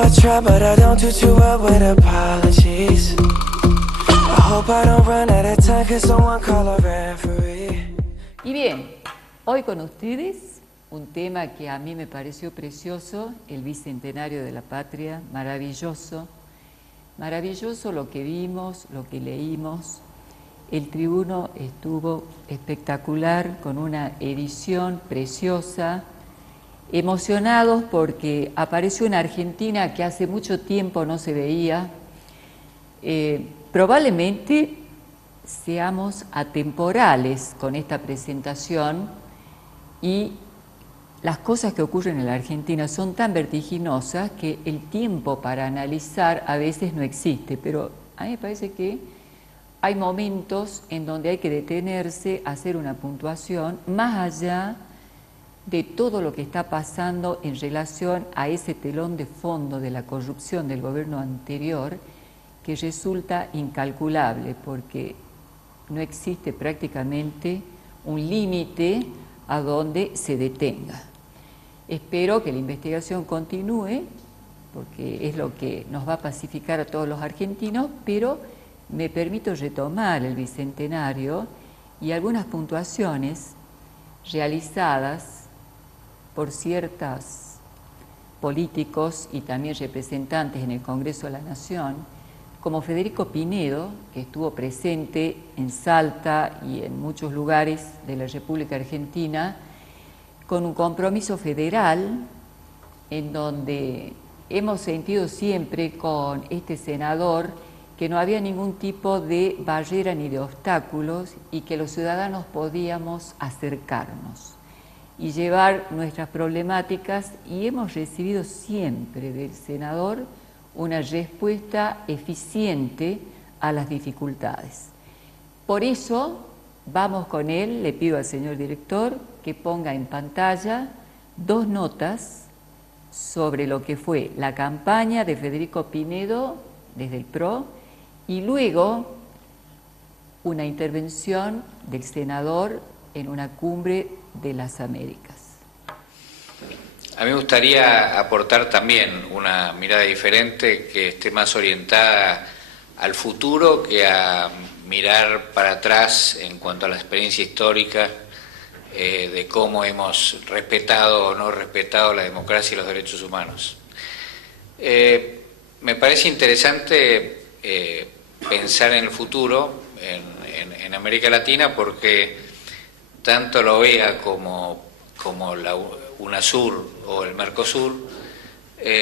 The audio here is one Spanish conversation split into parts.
know I try, but I don't do too well with apologies. I hope I don't run out of time, cause someone call a referee. Y bien, hoy con ustedes un tema que a mí me pareció precioso, el Bicentenario de la Patria, maravilloso. Maravilloso lo que vimos, lo que leímos. El Tribuno estuvo espectacular, con una edición preciosa. Emocionados porque apareció una Argentina que hace mucho tiempo no se veía. Probablemente seamos atemporales con esta presentación y las cosas que ocurren en la Argentina son tan vertiginosas que el tiempo para analizar a veces no existe, pero a mí me parece que hay momentos en donde hay que detenerse, hacer una puntuación más allá de todo lo que está pasando en relación a ese telón de fondo de la corrupción del gobierno anterior, que resulta incalculable porque no existe prácticamente un límite a donde se detenga. Espero que la investigación continúe, porque es lo que nos va a pacificar a todos los argentinos, pero me permito retomar el Bicentenario y algunas puntuaciones realizadas por ciertos políticos y también representantes en el Congreso de la Nación, como Federico Pinedo, que estuvo presente en Salta y en muchos lugares de la República Argentina, con un compromiso federal en donde hemos sentido siempre con este senador que no había ningún tipo de barrera ni de obstáculos y que los ciudadanos podíamos acercarnos y llevar nuestras problemáticas, y hemos recibido siempre del senador una respuesta eficiente a las dificultades. Por eso vamos con él, le pido al señor director que ponga en pantalla dos notas sobre lo que fue la campaña de Federico Pinedo desde el PRO y luego una intervención del senador en una cumbre de las Américas. A mí me gustaría aportar también una mirada diferente que esté más orientada al futuro que a mirar para atrás en cuanto a la experiencia histórica de cómo hemos respetado o no respetado la democracia y los derechos humanos. Me parece interesante pensar en el futuro en América Latina porque tanto la OEA como la UNASUR o el Mercosur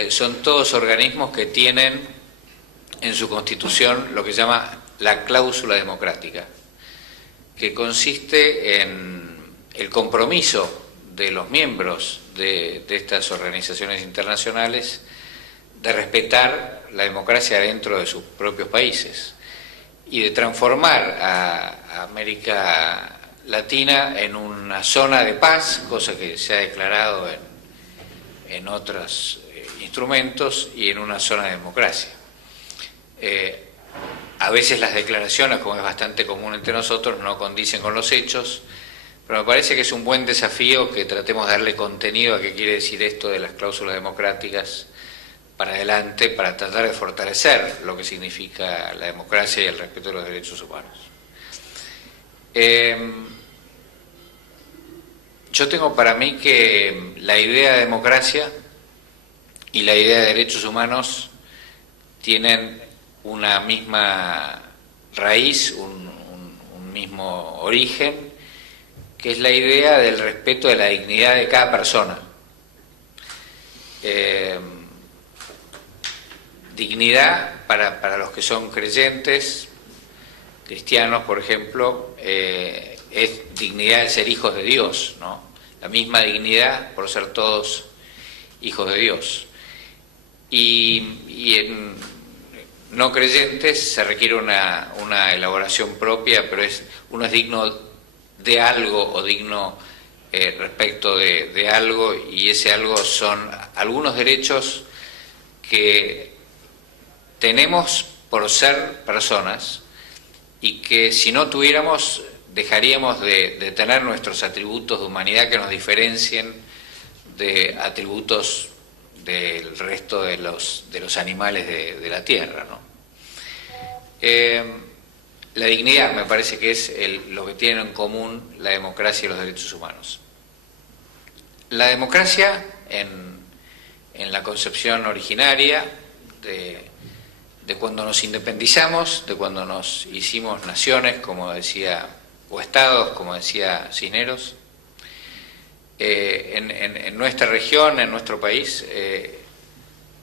son todos organismos que tienen en su constitución lo que se llama la cláusula democrática, que consiste en el compromiso de los miembros de estas organizaciones internacionales de respetar la democracia dentro de sus propios países y de transformar a América Latina en una zona de paz, cosa que se ha declarado en otros instrumentos, y en una zona de democracia. A veces las declaraciones, como es bastante común entre nosotros, no condicen con los hechos, pero me parece que es un buen desafío que tratemos de darle contenido a qué quiere decir esto de las cláusulas democráticas para adelante, para tratar de fortalecer lo que significa la democracia y el respeto de los derechos humanos. Yo tengo para mí que la idea de democracia y la idea de derechos humanos tienen una misma raíz, un mismo origen, que es la idea del respeto de la dignidad de cada persona. Dignidad para los que son creyentes, cristianos, por ejemplo, es dignidad de ser hijos de Dios, ¿no? La misma dignidad por ser todos hijos de Dios. Y en no creyentes se requiere una elaboración propia, pero uno es digno de algo o digno respecto de algo, y ese algo son algunos derechos que tenemos por ser personas y que si no tuviéramos dejaríamos de tener nuestros atributos de humanidad que nos diferencien de atributos del resto de los animales de la Tierra, ¿no? La dignidad me parece que es lo que tienen en común la democracia y los derechos humanos. La democracia, en la concepción originaria de cuando nos independizamos, de cuando nos hicimos naciones, como decía, o estados, como decía Cisneros, en nuestra región, en nuestro país,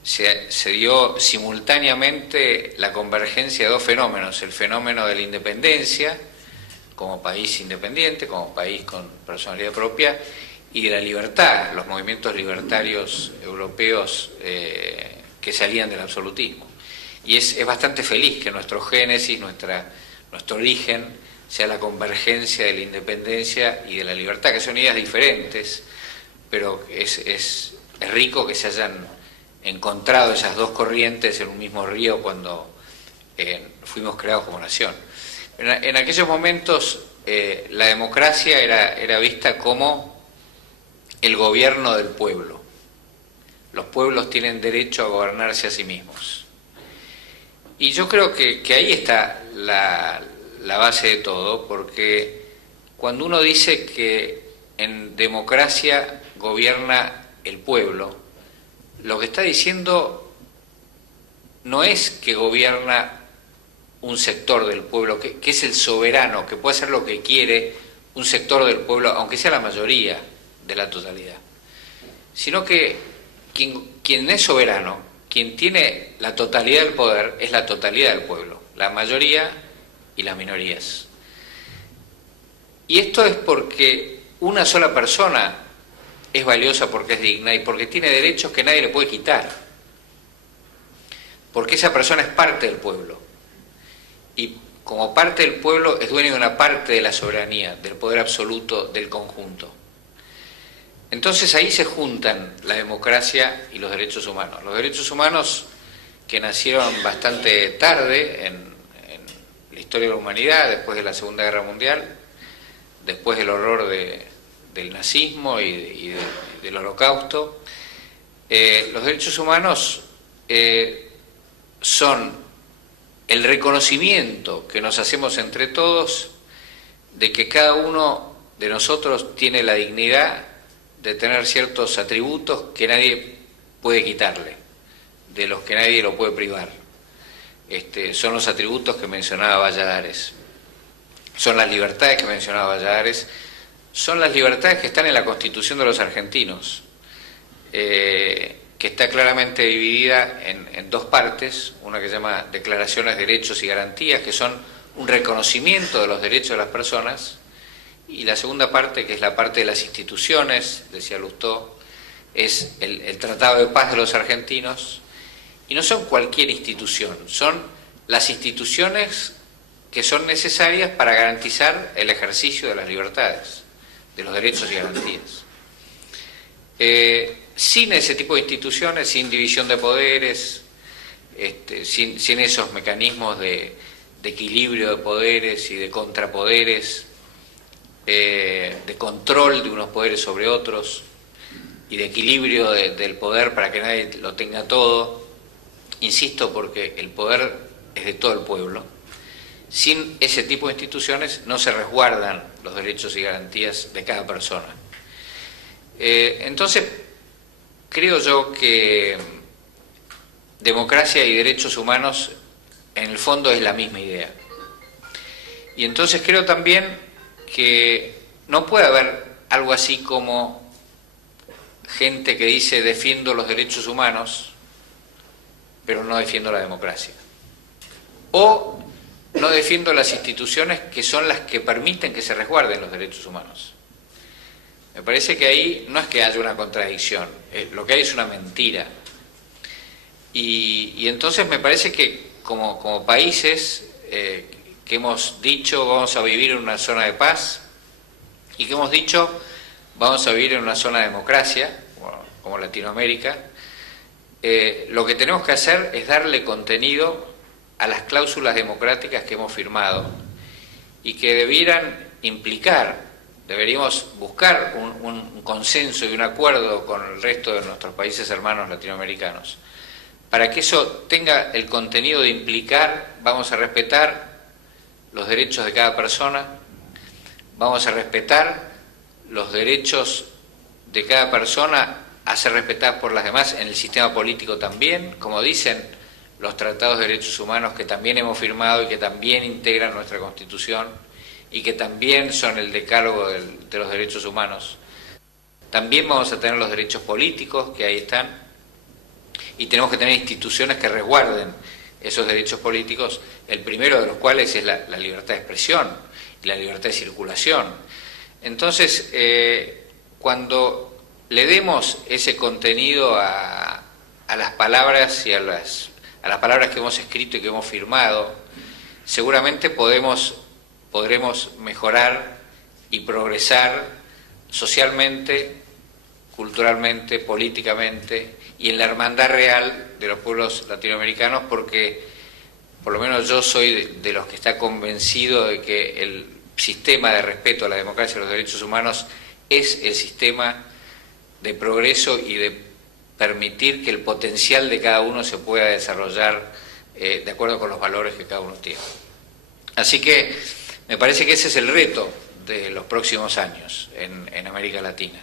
se dio simultáneamente la convergencia de dos fenómenos: el fenómeno de la independencia como país independiente, como país con personalidad propia, y de la libertad, los movimientos libertarios europeos que salían del absolutismo. Y es bastante feliz que nuestro génesis, nuestro origen, sea la convergencia de la independencia y de la libertad, que son ideas diferentes, pero es rico que se hayan encontrado esas dos corrientes en un mismo río cuando fuimos creados como nación. En aquellos momentos la democracia era vista como el gobierno del pueblo. Los pueblos tienen derecho a gobernarse a sí mismos. Y yo creo que ahí está la base de todo, porque cuando uno dice que en democracia gobierna el pueblo, lo que está diciendo no es que gobierna un sector del pueblo, que es el soberano, que puede hacer lo que quiere un sector del pueblo, aunque sea la mayoría de la totalidad, sino que quien es soberano, quien tiene la totalidad del poder, es la totalidad del pueblo, la mayoría y las minorías. Y esto es porque una sola persona es valiosa, porque es digna y porque tiene derechos que nadie le puede quitar, porque esa persona es parte del pueblo y como parte del pueblo es dueño de una parte de la soberanía, del poder absoluto del conjunto. Entonces ahí se juntan la democracia y los derechos humanos. Los derechos humanos, que nacieron bastante tarde en la historia de la humanidad, después de la Segunda Guerra Mundial, después del horror del nazismo y del holocausto, los derechos humanos son el reconocimiento que nos hacemos entre todos de que cada uno de nosotros tiene la dignidad de tener ciertos atributos que nadie puede quitarle, de los que nadie lo puede privar. Son los atributos que mencionaba Valladares, son las libertades que mencionaba Valladares, son las libertades que están en la Constitución de los argentinos, que está claramente dividida en dos partes, una que se llama Declaraciones, Derechos y Garantías, que son un reconocimiento de los derechos de las personas, y la segunda parte, que es la parte de las instituciones, decía Lustó, es el Tratado de Paz de los Argentinos, y no son cualquier institución, son las instituciones que son necesarias para garantizar el ejercicio de las libertades, de los derechos y garantías. Sin ese tipo de instituciones, sin división de poderes, sin esos mecanismos de equilibrio de poderes y de contrapoderes, de control de unos poderes sobre otros y de equilibrio del poder para que nadie lo tenga todo, insisto, porque el poder es de todo el pueblo. Sin ese tipo de instituciones no se resguardan los derechos y garantías de cada persona. Entonces, creo yo que democracia y derechos humanos en el fondo es la misma idea. Y entonces creo también que no puede haber algo así como gente que dice defiendo los derechos humanos, pero no defiendo la democracia. O no defiendo las instituciones que son las que permiten que se resguarden los derechos humanos. Me parece que ahí no es que haya una contradicción, lo que hay es una mentira. Y entonces me parece que como países que hemos dicho vamos a vivir en una zona de paz y que hemos dicho vamos a vivir en una zona de democracia, como Latinoamérica, lo que tenemos que hacer es darle contenido a las cláusulas democráticas que hemos firmado y que debieran implicar deberíamos buscar un consenso y un acuerdo con el resto de nuestros países hermanos latinoamericanos. Para que eso tenga el contenido de implicar, vamos a respetar los derechos de cada persona, vamos a respetar los derechos de cada persona a ser respetados por las demás en el sistema político también, como dicen los tratados de derechos humanos que también hemos firmado y que también integran nuestra Constitución y que también son el decálogo de los derechos humanos. También vamos a tener los derechos políticos, que ahí están, y tenemos que tener instituciones que resguarden esos derechos políticos, el primero de los cuales es la libertad de expresión y la libertad de circulación. Entonces, cuando le demos ese contenido a las palabras y a las palabras que hemos escrito y que hemos firmado, seguramente podremos mejorar y progresar socialmente, culturalmente, políticamente y en la hermandad real de los pueblos latinoamericanos, porque por lo menos yo soy de los que está convencido de que el sistema de respeto a la democracia y a los derechos humanos es el sistema de progreso y de permitir que el potencial de cada uno se pueda desarrollar de acuerdo con los valores que cada uno tiene. Así que me parece que ese es el reto de los próximos años en América Latina.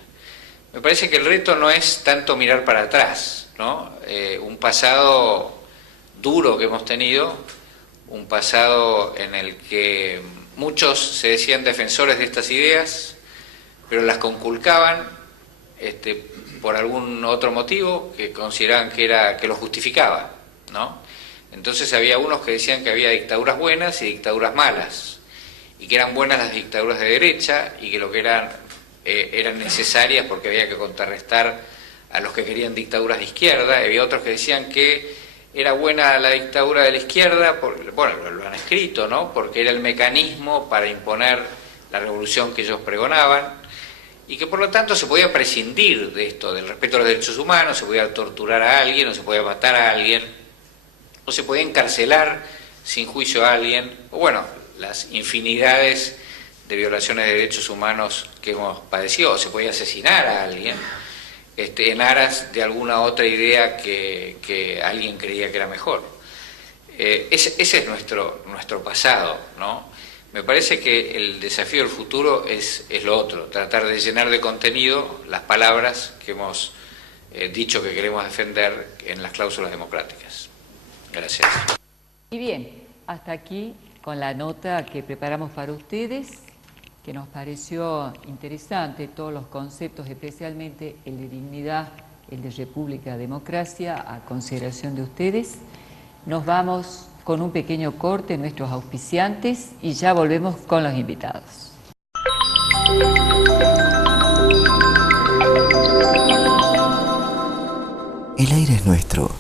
Me parece que el reto no es tanto mirar para atrás, ¿no? Un pasado duro que hemos tenido, un pasado en el que muchos se decían defensores de estas ideas, pero las conculcaban por algún otro motivo que consideraban que lo justificaba, ¿no? Entonces había unos que decían que había dictaduras buenas y dictaduras malas, y que eran buenas las dictaduras de derecha y que lo que eran necesarias porque había que contrarrestar a los que querían dictaduras de izquierda. Había otros que decían que era buena la dictadura de la izquierda, bueno, lo han escrito, ¿no? Porque era el mecanismo para imponer la revolución que ellos pregonaban, y que por lo tanto se podía prescindir de esto, del respeto a los derechos humanos, se podía torturar a alguien, o se podía matar a alguien, o se podía encarcelar sin juicio a alguien, o bueno, las infinidades de violaciones de derechos humanos que hemos padecido, o se podía asesinar a alguien en aras de alguna otra idea que alguien creía que era mejor. Ese es nuestro pasado, ¿no? Me parece que el desafío del futuro es lo otro, tratar de llenar de contenido las palabras que hemos dicho que queremos defender en las cláusulas democráticas. Gracias. Y bien, hasta aquí con la nota que preparamos para ustedes, que nos pareció interesante, todos los conceptos, especialmente el de dignidad, el de república, democracia, a consideración de ustedes. Nos vamos con un pequeño corte, nuestros auspiciantes, y ya volvemos con los invitados. El aire es nuestro.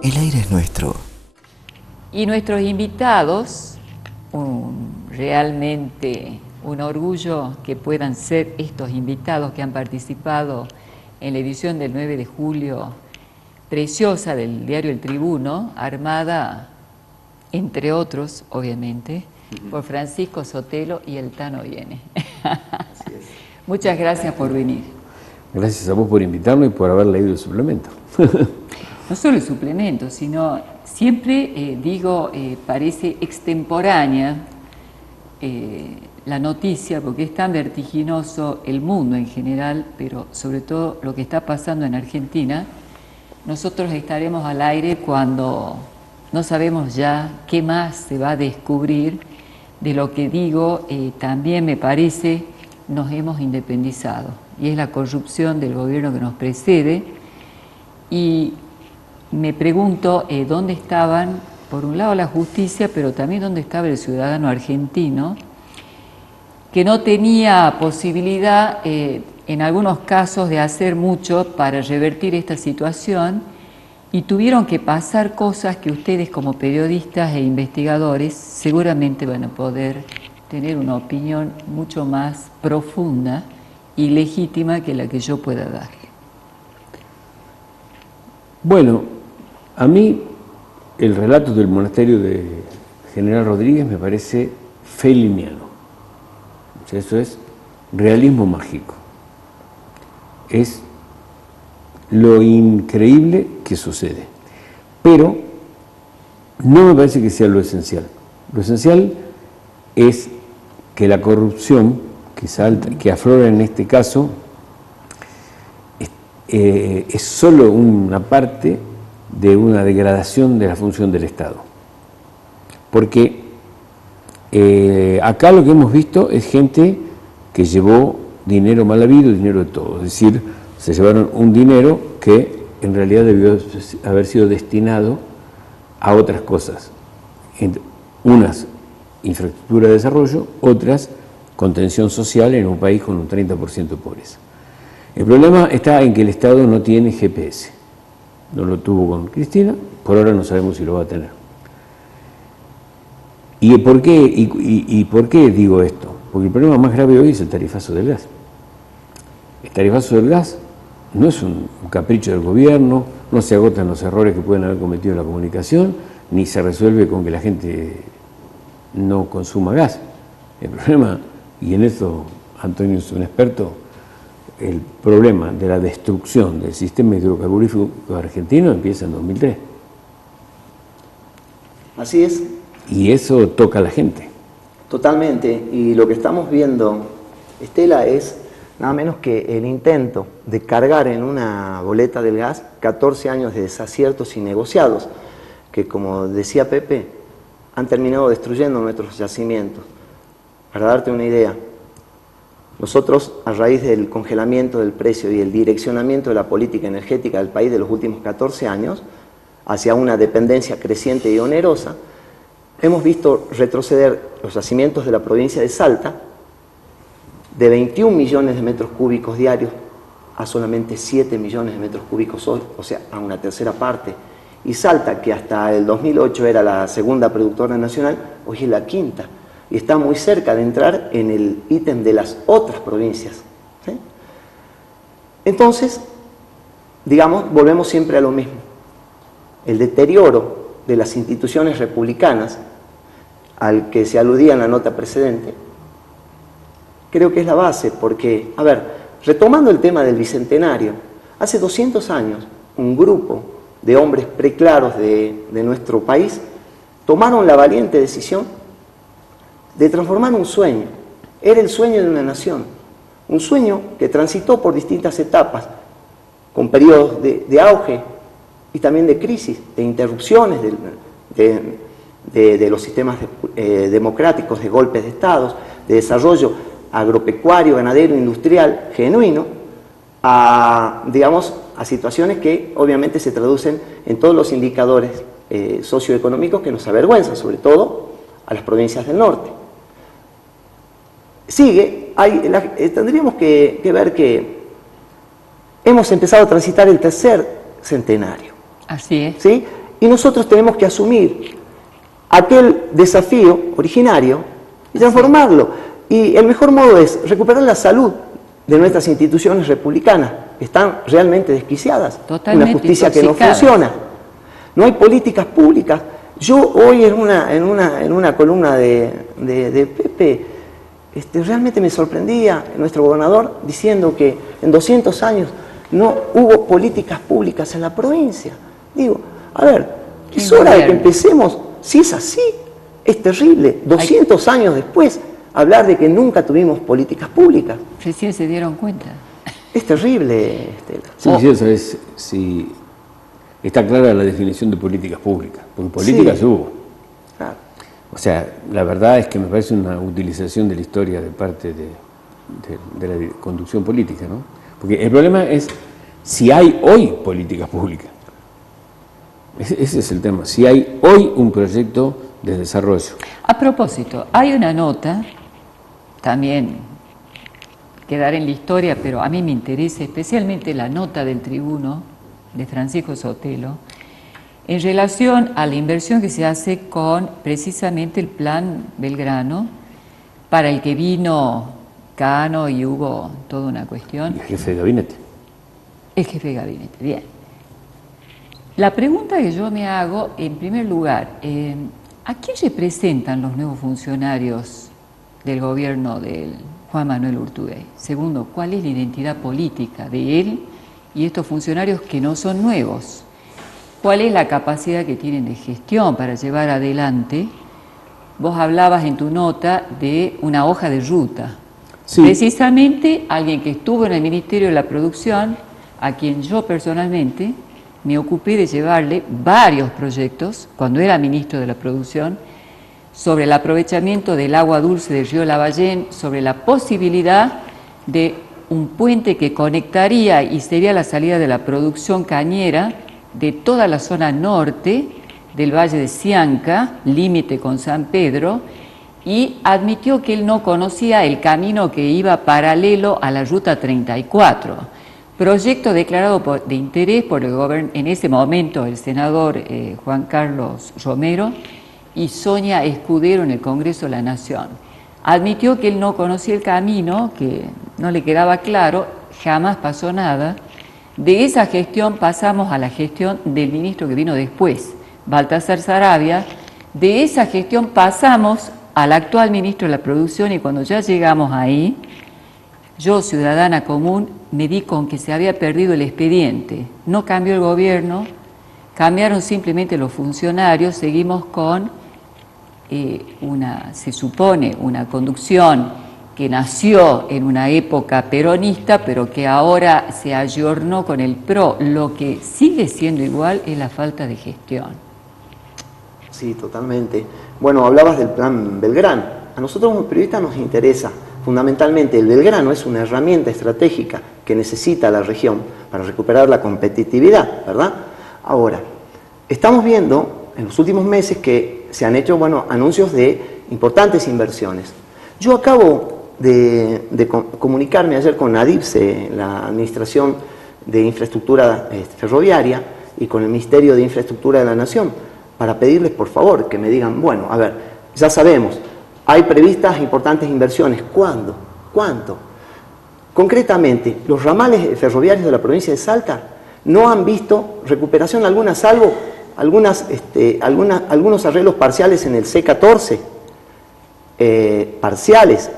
El aire es nuestro. Y nuestros invitados, realmente un orgullo que puedan ser estos invitados que han participado en la edición del 9 de julio, preciosa, del diario El Tribuno, armada, entre otros, obviamente, por Francisco Sotelo y el Tano Viene. Muchas gracias por venir. Gracias a vos por invitarme y por haber leído el suplemento. no solo el suplemento, sino siempre parece extemporánea la noticia, porque es tan vertiginoso el mundo en general, pero sobre todo lo que está pasando en Argentina. Nosotros estaremos al aire cuando no sabemos ya qué más se va a descubrir de lo que digo, también me parece nos hemos independizado, y es la corrupción del gobierno que nos precede. Y me pregunto dónde estaban, por un lado, la justicia, pero también dónde estaba el ciudadano argentino, que no tenía posibilidad, en algunos casos, de hacer mucho para revertir esta situación, y tuvieron que pasar cosas que ustedes, como periodistas e investigadores, seguramente van a poder tener una opinión mucho más profunda y legítima que la que yo pueda dar. Bueno, a mí el relato del monasterio de General Rodríguez me parece feliniano. O sea, eso es realismo mágico. Es lo increíble que sucede. Pero no me parece que sea lo esencial. Lo esencial es que la corrupción que aflora en este caso es solo una parte de una degradación de la función del Estado. Porque acá lo que hemos visto es gente que llevó dinero mal habido, dinero de todo. Es decir, se llevaron un dinero que en realidad debió haber sido destinado a otras cosas. Unas, infraestructura de desarrollo, otras, contención social en un país con un 30% de pobreza. El problema está en que el Estado no tiene GPS. No lo tuvo con Cristina, por ahora no sabemos si lo va a tener. ¿Y por qué digo esto? Porque el problema más grave hoy es el tarifazo del gas. El tarifazo del gas no es un capricho del gobierno, no se agotan los errores que pueden haber cometido en la comunicación, ni se resuelve con que la gente no consuma gas. El problema, y en esto Antonio es un experto, el problema de la destrucción del sistema hidrocarburífico argentino empieza en 2003. Así es. Y eso toca a la gente. Totalmente. Y lo que estamos viendo, Estela, es nada menos que el intento de cargar en una boleta del gas 14 años de desaciertos y negociados, que, como decía Pepe, han terminado destruyendo nuestros yacimientos. Para darte una idea, nosotros, a raíz del congelamiento del precio y el direccionamiento de la política energética del país de los últimos 14 años, hacia una dependencia creciente y onerosa, hemos visto retroceder los yacimientos de la provincia de Salta de 21 millones de metros cúbicos diarios a solamente 7 millones de metros cúbicos hoy, o sea, a una tercera parte. Y Salta, que hasta el 2008 era la segunda productora nacional, hoy es la quinta. Y está muy cerca de entrar en el ítem de las otras provincias. ¿Sí? Entonces, digamos, volvemos siempre a lo mismo. El deterioro de las instituciones republicanas, al que se aludía en la nota precedente, creo que es la base, porque, a ver, retomando el tema del Bicentenario, hace 200 años, un grupo de hombres preclaros de nuestro país tomaron la valiente decisión de transformar un sueño. Era el sueño de una nación, un sueño que transitó por distintas etapas, con periodos de auge y también de crisis, de interrupciones de los sistemas democráticos, de golpes de estados, de desarrollo agropecuario, ganadero, industrial, genuino, a situaciones que obviamente se traducen en todos los indicadores socioeconómicos que nos avergüenzan, sobre todo a las provincias del norte. Tendríamos que ver que hemos empezado a transitar el tercer centenario. Así es. ¿Sí? Y nosotros tenemos que asumir aquel desafío originario y transformarlo. Y el mejor modo es recuperar la salud de nuestras instituciones republicanas, que están realmente desquiciadas. Totalmente una justicia intoxicadas. Que no funciona. No hay políticas públicas. Yo hoy en una columna de Pepe, realmente me sorprendía nuestro gobernador diciendo que en 200 años no hubo políticas públicas en la provincia. Digo, a ver, es hora de que empecemos, si es así, es terrible, 200 años después, hablar de que nunca tuvimos políticas públicas. Recién se dieron cuenta. Es terrible, Estela. Sí, quisiera saber si está clara la definición de políticas públicas, porque políticas Sí. hubo. Claro. O sea, la verdad es que me parece una utilización de la historia de parte de la conducción política, ¿no? Porque el problema es si hay hoy políticas públicas. Ese es el tema, si hay hoy un proyecto de desarrollo. A propósito, hay una nota, también quedará en la historia, pero a mí me interesa especialmente la nota del tribuno de Francisco Sotelo, en relación a la inversión que se hace con precisamente el plan Belgrano, para el que vino Cano y hubo toda una cuestión. Y el jefe de gabinete. El jefe de gabinete, bien. La pregunta que yo me hago, en primer lugar, ¿a quién representan los nuevos funcionarios del gobierno de Juan Manuel Urtubey? Segundo, ¿cuál es la identidad política de él y estos funcionarios que no son nuevos? ¿Cuál es la capacidad que tienen de gestión para llevar adelante? Vos hablabas en tu nota de una hoja de ruta. Sí. Precisamente alguien que estuvo en el Ministerio de la Producción, a quien yo personalmente me ocupé de llevarle varios proyectos, cuando era ministro de la Producción, sobre el aprovechamiento del agua dulce del río Lavallén, sobre la posibilidad de un puente que conectaría y sería la salida de la producción cañera de toda la zona norte del Valle de Sianca, límite con San Pedro, y admitió que él no conocía el camino que iba paralelo a la Ruta 34. Proyecto declarado de interés por el gobierno, en ese momento el senador Juan Carlos Romero y Sonia Escudero en el Congreso de la Nación. Admitió que él no conocía el camino, que no le quedaba claro, jamás pasó nada. De esa gestión pasamos a la gestión del ministro que vino después, Baltasar Saravia. De esa gestión pasamos al actual ministro de la Producción y cuando ya llegamos ahí, yo, ciudadana común, me di con que se había perdido el expediente. No cambió el gobierno, cambiaron simplemente los funcionarios, seguimos con se supone, una conducción que nació en una época peronista, pero que ahora se ayornó con el PRO. Lo que sigue siendo igual es la falta de gestión. Sí, totalmente. Bueno, hablabas del plan Belgrano. A nosotros como periodistas nos interesa fundamentalmente el Belgrano, es una herramienta estratégica que necesita la región para recuperar la competitividad, ¿verdad? Ahora, estamos viendo en los últimos meses que se han hecho, anuncios de importantes inversiones. Yo acabo de comunicarme ayer con ADIPSE, la Administración de Infraestructura Ferroviaria, y con el Ministerio de Infraestructura de la Nación, para pedirles, por favor, que me digan, a ver, ya sabemos, hay previstas importantes inversiones. ¿Cuándo? ¿Cuánto? Concretamente, los ramales ferroviarios de la provincia de Salta no han visto recuperación alguna, salvo algunos arreglos parciales en el C14, parciales.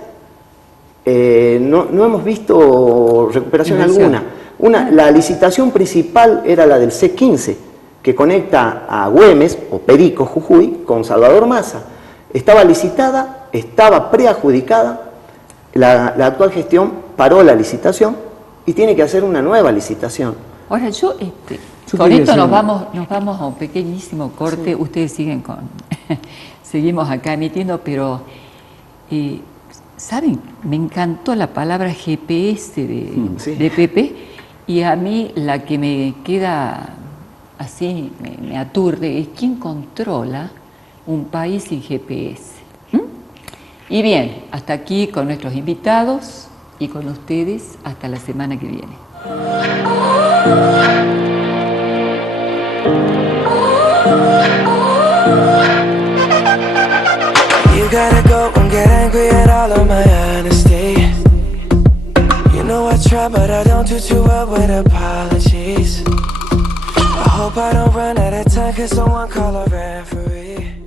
No hemos visto recuperación alguna. La licitación principal era la del C15, que conecta a Güemes, o Perico, Jujuy, con Salvador Massa. Estaba licitada, estaba preadjudicada, la actual gestión paró la licitación y tiene que hacer una nueva licitación. Ahora con esto nos vamos a un pequeñísimo corte, sí. Ustedes siguen seguimos acá emitiendo, pero ¿saben? Me encantó la palabra GPS de Pepe, y a mí la que me queda así, me aturde, es quién controla un país sin GPS. Y bien, hasta aquí con nuestros invitados y con ustedes hasta la semana que viene. You gotta go and get angry at all of my honesty. You know I try, but I don't do too well with apologies. I hope I don't run out of time, 'cause someone call a referee.